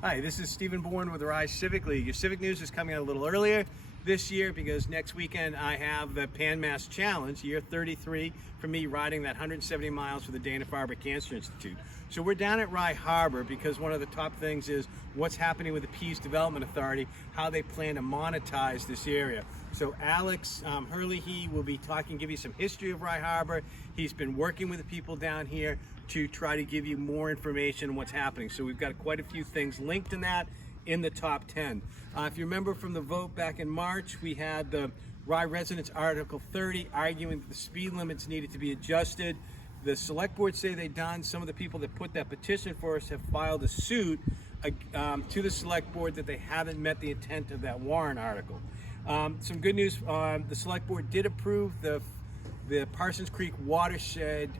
Hi, this is Stephen Bourne with the Rise Civic League. Your Civic News is coming out a little earlier this year because next weekend I have the Pan Mass Challenge, year 33, for me riding that 170 miles for the Dana-Farber Cancer Institute. So we're down at Rye Harbor because one of the top things is what's happening with the Peace Development Authority, how they plan to monetize this area. So Alex Hurley will be give you some history of Rye Harbor. He's been working with the people down here to try to give you more information on what's happening. So we've got quite a few things linked in that in the top 10. If you remember from the vote back in March, we had the Rye residents Article 30 arguing that the speed limits needed to be adjusted. The select board say they've done. Some of the people that put that petition for us have filed a suit to the select board that they haven't met the intent of that warrant article. Some good news, the select board did approve the Parsons Creek watershed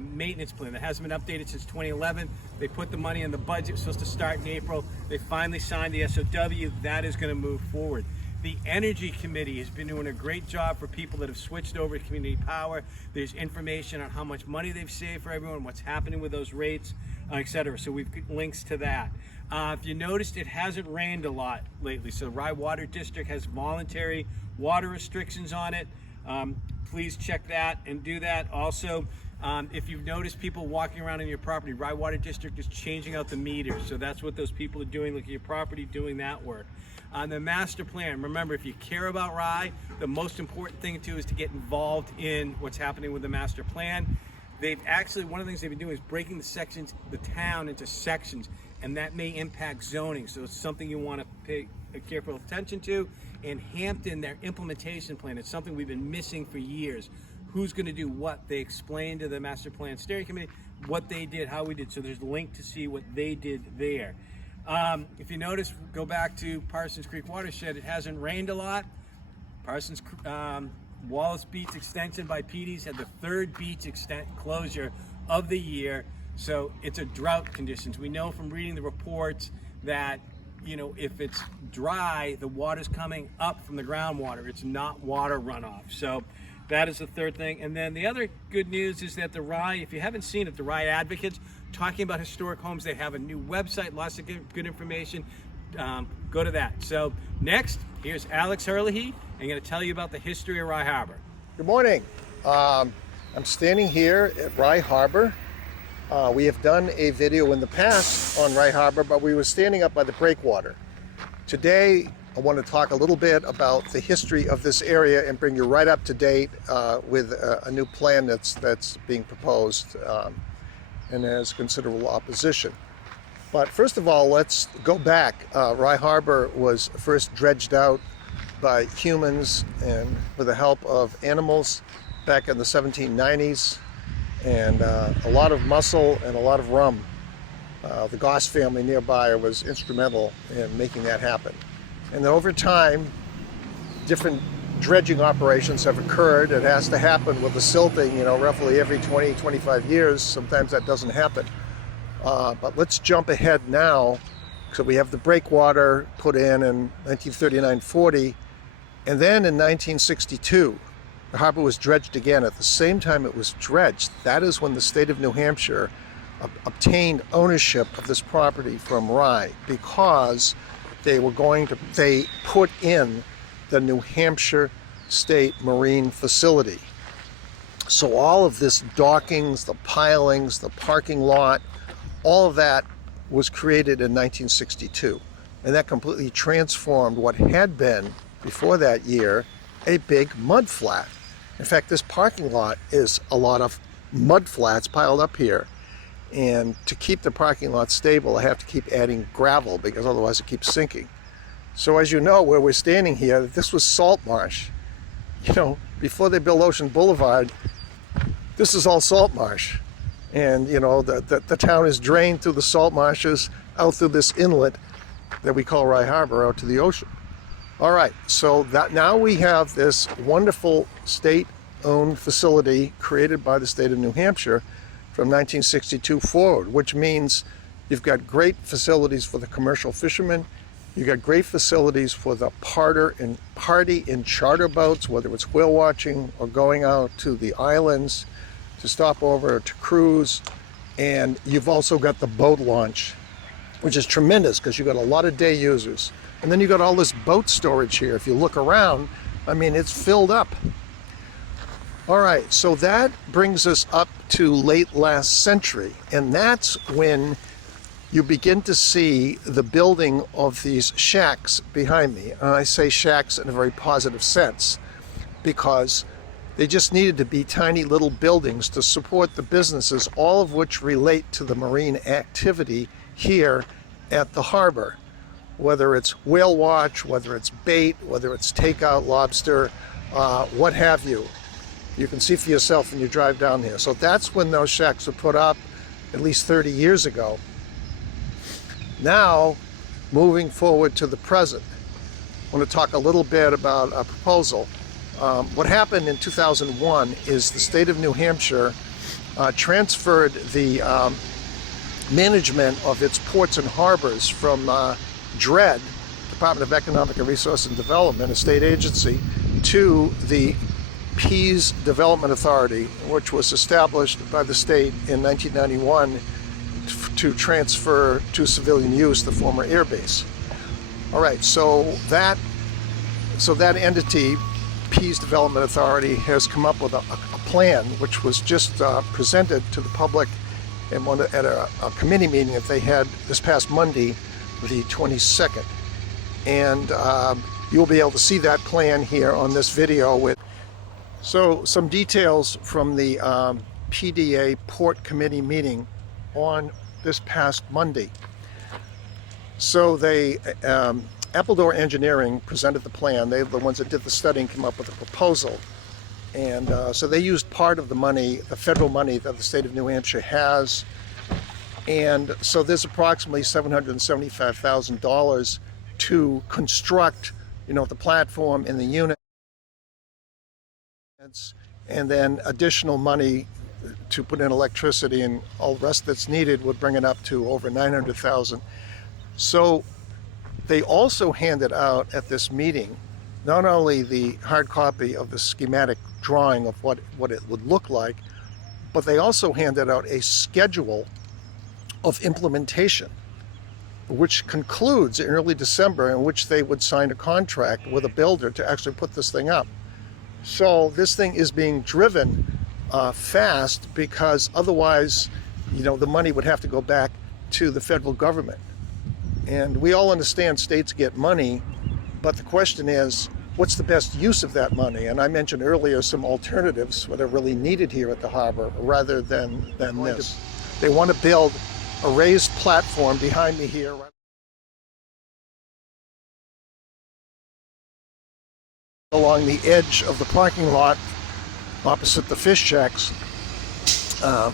maintenance plan that hasn't been updated since 2011. They put the money in the budget. It's supposed to start in April. They finally signed the SOW. That is going to move forward. The Energy Committee has been doing a great job for people that have switched over to community power. There's information on how much money they've saved for everyone, what's happening with those rates, etc. So we've got links to that. If you noticed, it hasn't rained a lot lately. So Rye Water District has voluntary water restrictions on it. Please check that and do that. Also, if you've noticed people walking around on your property, Rye Water District is changing out the meters. So that's what those people are doing, looking at your property, doing that work. On the master plan, remember, if you care about Rye, the most important thing to do is to get involved in what's happening with the master plan. They've actually, one of the things they've been doing is breaking the town into sections, and that may impact zoning. So it's something you want to pay careful attention to. And Hampton, their implementation plan, it's something we've been missing for years. Who's going to do what? They explained to the master plan steering committee what they did, how we did. So there's a link to see what they did there. If you notice, go back to Parsons Creek watershed. It hasn't rained a lot. Parsons Wallace Beach extension by Petey's had the third beach closure of the year. So it's a drought conditions. We know from reading the reports that, you know, if it's dry, the water's coming up from the groundwater. It's not water runoff. So that is the third thing. And then the other good news is that the Rye, if you haven't seen it, the Rye Advocates, talking about historic homes, they have a new website, lots of good information. Go to that. So next, here's Alex Hurley. I'm going to tell you about the history of Rye Harbor. Good morning. I'm standing here at Rye Harbor. We have done a video in the past on Rye Harbor, but we were standing up by the breakwater. Today, I want to talk a little bit about the history of this area and bring you right up to date with a new plan that's being proposed and has considerable opposition. But first of all, let's go back. Rye Harbor was first dredged out by humans and with the help of animals back in the 1790s, and a lot of mussel and a lot of rum. The Goss family nearby was instrumental in making that happen. And then over time, different dredging operations have occurred. It has to happen with the silting, roughly every 20, 25 years. Sometimes that doesn't happen. But let's jump ahead now. So we have the breakwater put in 1939-40. And then in 1962, the harbor was dredged again. At the same time it was dredged, that is when the state of New Hampshire obtained ownership of this property from Rye, because they put in the New Hampshire State Marine Facility. So all of this dockings, the pilings, the parking lot, all of that was created in 1962. And that completely transformed what had been, before that year, a big mud flat. In fact, this parking lot is a lot of mud flats piled up here. And to keep the parking lot stable, I have to keep adding gravel because otherwise it keeps sinking. So as you know, where we're standing here, this was salt marsh. Before they built Ocean Boulevard, this is all salt marsh. And the town is drained through the salt marshes out through this inlet that we call Rye Harbor out to the ocean. All right, so that now we have this wonderful state-owned facility created by the state of New Hampshire from 1962 forward, which means you've got great facilities for the commercial fishermen, you've got great facilities for the party in charter boats, whether it's whale watching or going out to the islands to stop over to cruise, and you've also got the boat launch which is tremendous because you've got a lot of day users. And then you got all this boat storage here. If you look around, I mean, it's filled up. All right, so that brings us up to late last century, and that's when you begin to see the building of these shacks behind me. And I say shacks in a very positive sense because they just needed to be tiny little buildings to support the businesses, all of which relate to the marine activity here at the harbor. Whether it's whale watch, whether it's bait, whether it's takeout lobster, what have you. You can see for yourself when you drive down here. So that's when those shacks were put up at least 30 years ago. Now, moving forward to the present, I want to talk a little bit about a proposal. What happened in 2001 is the state of New Hampshire transferred the management of its ports and harbors from DRED, Department of Economic and Resource and Development, a state agency, to the Pease Development Authority, which was established by the state in 1991 to transfer to civilian use the former air base. All right, so that entity, Pease Development Authority, has come up with a plan which was just presented to the public at a committee meeting that they had this past Monday, the 22nd. And you'll be able to see that plan here on this video. So some details from the PDA Port Committee meeting on this past Monday. So they, Appledore Engineering presented the plan. They're the ones that did the study and came up with a proposal. And so they used part of the money, the federal money that the state of New Hampshire has. And so there's approximately $775,000 to construct, the platform and the unit. And then additional money to put in electricity and all the rest that's needed would bring it up to over $900,000. So they also handed out at this meeting not only the hard copy of the schematic drawing of what it would look like, but they also handed out a schedule of implementation, which concludes in early December, in which they would sign a contract with a builder to actually put this thing up. So this thing is being driven fast because otherwise, the money would have to go back to the federal government. And we all understand states get money, but the question is, what's the best use of that money? And I mentioned earlier some alternatives that are really needed here at the harbor rather than this. They want to build a raised platform behind me here. Along the edge of the parking lot opposite the fish shacks, the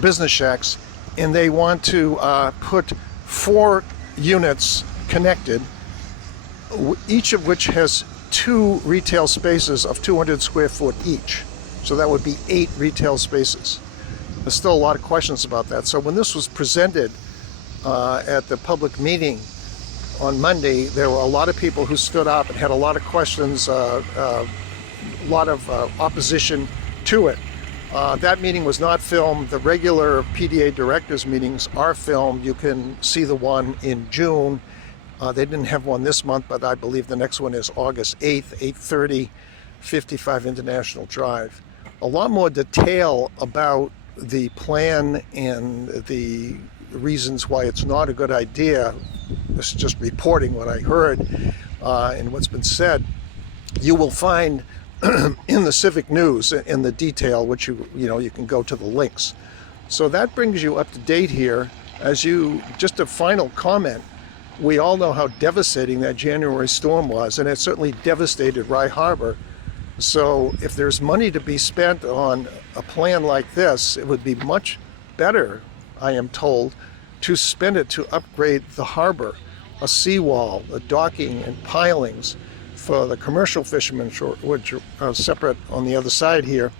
business shacks, and they want to put 4 units connected, each of which has 2 retail spaces of 200 square foot each. So that would be 8 retail spaces. There's still a lot of questions about that. So when this was presented at the public meeting on Monday, there were a lot of people who stood up and had a lot of questions, a lot of opposition to it. That meeting was not filmed. The regular PDA directors meetings are filmed. You can see the one in June. They didn't have one this month, but I believe the next one is August 8th, 8:30, 55 International Drive. A lot more detail about the plan and the reasons why it's not a good idea. This is just reporting what I heard and what's been said. You will find in the Civic News in the detail, which you can go to the links. So that brings you up to date here. Just a final comment, we all know how devastating that January storm was, and it certainly devastated Rye Harbor. So if there's money to be spent on a plan like this, it would be much better, I am told, to spend it to upgrade the harbor, a seawall, a docking and pilings for the commercial fishermen, which are separate on the other side here,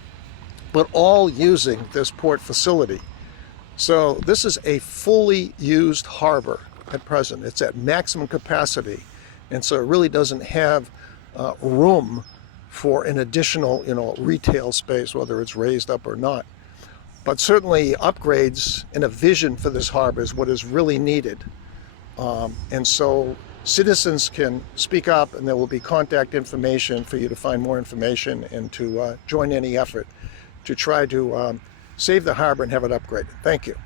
but all using this port facility. So this is a fully used harbor at present. It's at maximum capacity, and so it really doesn't have room for an additional, retail space, whether it's raised up or not. But certainly upgrades and a vision for this harbor is what is really needed. And so citizens can speak up, and there will be contact information for you to find more information and to join any effort to try to save the harbor and have it upgraded. Thank you.